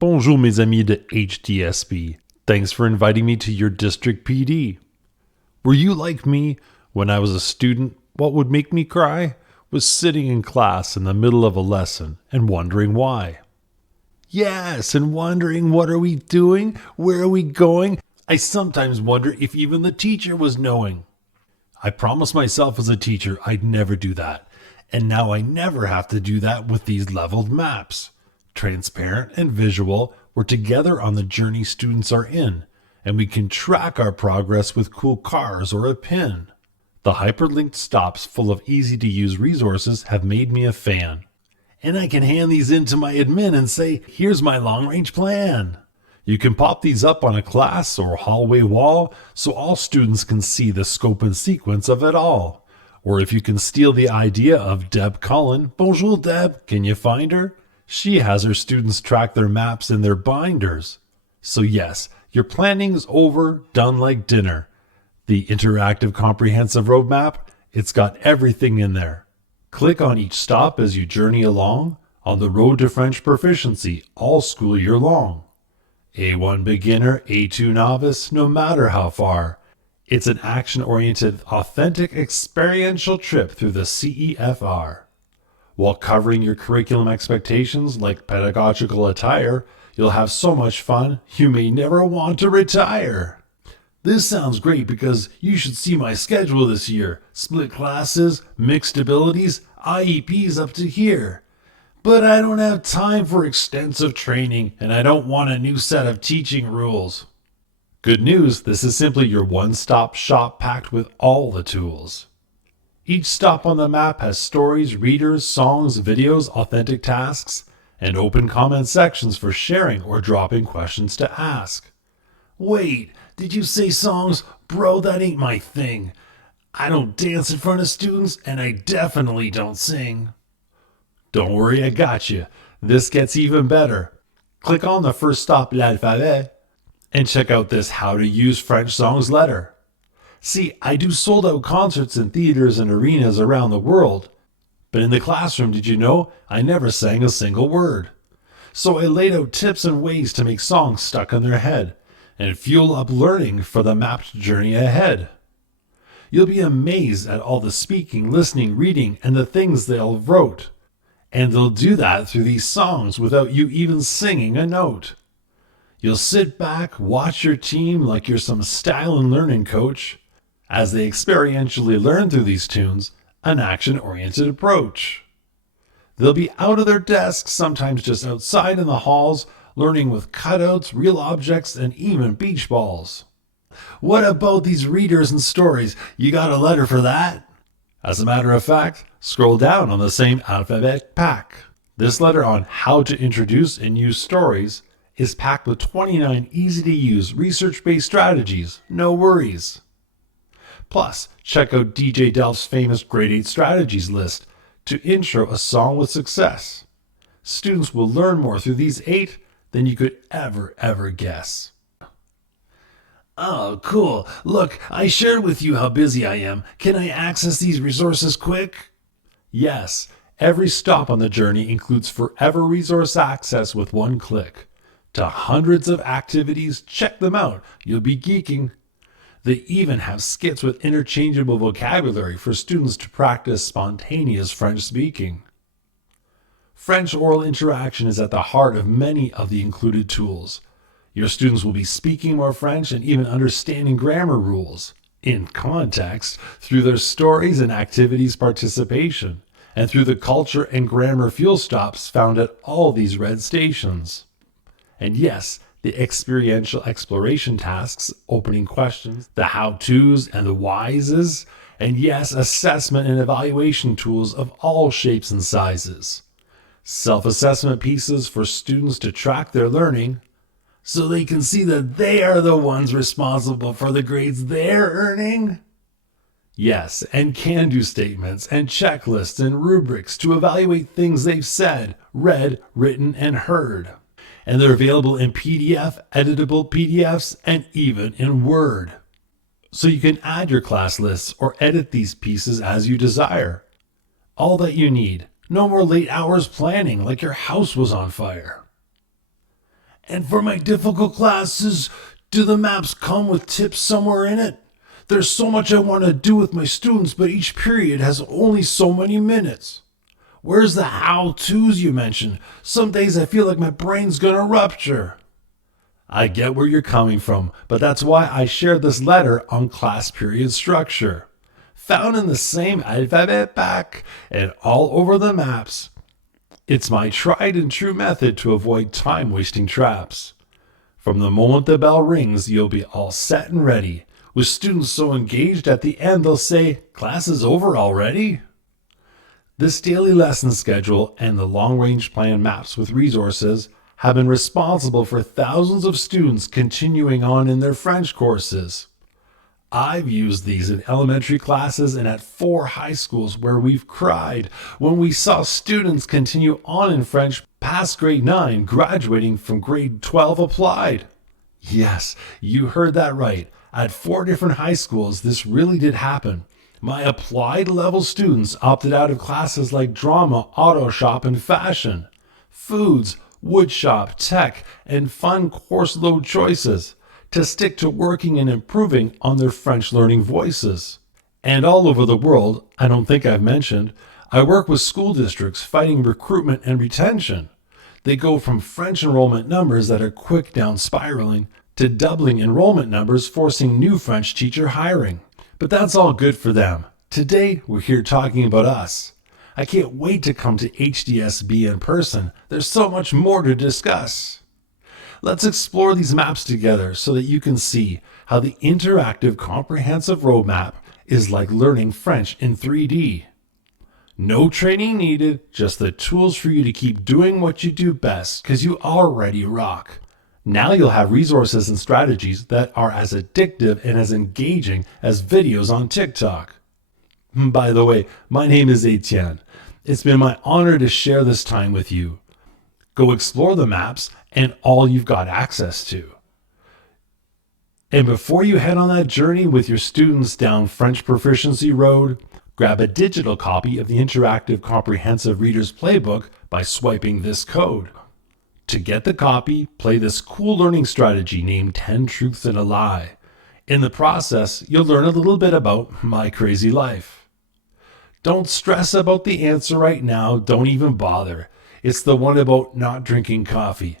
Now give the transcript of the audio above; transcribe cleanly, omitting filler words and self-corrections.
Bonjour mes amis de HDSB. Thanks for inviting me to your district PD. Were you like me? When I was a student, what would make me cry was sitting in class in the middle of a lesson and wondering why. Yes, and wondering what are we doing? Where are we going? I sometimes wonder if even the teacher was knowing. I promised myself as a teacher I'd never do that, and now I never have to do that with these leveled maps. Transparent and visual, we're together on the journey students are in, and we can track our progress with cool cars or a pin. The hyperlinked stops full of easy-to-use resources have made me a fan. And I can hand these in to my admin and say, here's my long-range plan. You can pop these up on a class or hallway wall so all students can see the scope and sequence of it all. Or if you can steal the idea of Deb Cullen, bonjour Deb, can you find her? She has her students track their maps in their binders. So yes, your planning's over, done like dinner. The interactive comprehensive roadmap, it's got everything in there. Click on each stop as you journey along on the road to French proficiency all school year long. A1 beginner, A2 novice, no matter how far. It's an action-oriented, authentic, experiential trip through the CEFR. While covering your curriculum expectations like pedagogical attire, you'll have so much fun you may never want to retire. This sounds great because you should see my schedule this year. Split classes, mixed abilities, IEPs up to here. But I don't have time for extensive training and I don't want a new set of teaching rules. Good news, this is simply your one-stop shop packed with all the tools. Each stop on the map has stories, readers, songs, videos, authentic tasks, and open comment sections for sharing or dropping questions to ask. Wait, did you say songs? Bro, that ain't my thing. I don't dance in front of students, and I definitely don't sing. Don't worry, I got you. This gets even better. Click on the first stop, l'alphabet, and check out this How to Use French Songs letter. See, I do sold-out concerts in theaters and arenas around the world, but in the classroom, did you know, I never sang a single word. So I laid out tips and ways to make songs stuck in their head and fuel up learning for the mapped journey ahead. You'll be amazed at all the speaking, listening, reading, and the things they'll wrote. And they'll do that through these songs without you even singing a note. You'll sit back, watch your team like you're some style and learning coach, as they experientially learn through these tunes, an action-oriented approach. They'll be out of their desks, sometimes just outside in the halls, learning with cutouts, real objects, and even beach balls. What about these readers and stories? You got a letter for that? As a matter of fact, scroll down on the same alphabet pack. This letter on how to introduce and use stories is packed with 29 easy-to-use research-based strategies. No worries. Plus, check out DJ Delph's famous Grade 8 strategies list to intro a song with success. Students will learn more through these 8 than you could ever guess. Oh, cool. Look, I shared with you how busy I am. Can I access these resources quick? Yes, every stop on the journey includes forever resource access with one click. To hundreds of activities, check them out. You'll be geeking. They even have skits with interchangeable vocabulary for students to practice spontaneous French speaking. French oral interaction is at the heart of many of the included tools. Your students will be speaking more French and even understanding grammar rules, in context, through their stories and activities participation, and through the culture and grammar fuel stops found at all these red stations. And yes, the experiential exploration tasks, opening questions, the how-tos and the why's, and yes, assessment and evaluation tools of all shapes and sizes. Self-assessment pieces for students to track their learning, so they can see that they are the ones responsible for the grades they're earning. Yes, and can-do statements and checklists and rubrics to evaluate things they've said, read, written, and heard. And they're available in PDF, editable PDFs, and even in Word. So you can add your class lists or edit these pieces as you desire. All that you need. No more late hours planning like your house was on fire. And for my difficult classes, do the maps come with tips somewhere in it? There's so much I want to do with my students, but each period has only so many minutes. Where's the how-tos you mentioned? Some days I feel like my brain's gonna rupture. I get where you're coming from, but that's why I shared this letter on class period structure. Found in the same alphabet back and all over the maps. It's my tried and true method to avoid time-wasting traps. From the moment the bell rings, you'll be all set and ready. With students so engaged at the end, they'll say, "Class is over already?" This daily lesson schedule and the long-range plan maps with resources have been responsible for thousands of students continuing on in their French courses. I've used these in elementary classes and at 4 high schools where we've cried when we saw students continue on in French past grade 9, graduating from grade 12 applied. Yes, you heard that right. At 4 different high schools, this really did happen. My applied level students opted out of classes like drama, auto shop, and fashion, foods, wood shop, tech, and fun course load choices to stick to working and improving on their French learning voices. And all over the world, I don't think I've mentioned, I work with school districts fighting recruitment and retention. They go from French enrollment numbers that are quick down spiraling to doubling enrollment numbers, forcing new French teacher hiring. But that's all good for them. Today, we're here talking about us. I can't wait to come to HDSB in person. There's so much more to discuss. Let's explore these maps together so that you can see how the interactive comprehensive roadmap is like learning French in 3D. No training needed, just the tools for you to keep doing what you do best because you already rock. Now you'll have resources and strategies that are as addictive and as engaging as videos on TikTok. By the way, my name is Etienne. It's been my honor to share this time with you. Go explore the maps and all you've got access to. And before you head on that journey with your students down French Proficiency Road, grab a digital copy of the Interactive Comprehensive Reader's Playbook by swiping this code. To get the copy, play this cool learning strategy named 10 Truths and a Lie. In the process, you'll learn a little bit about my crazy life. Don't stress about the answer right now, don't even bother. It's the one about not drinking coffee.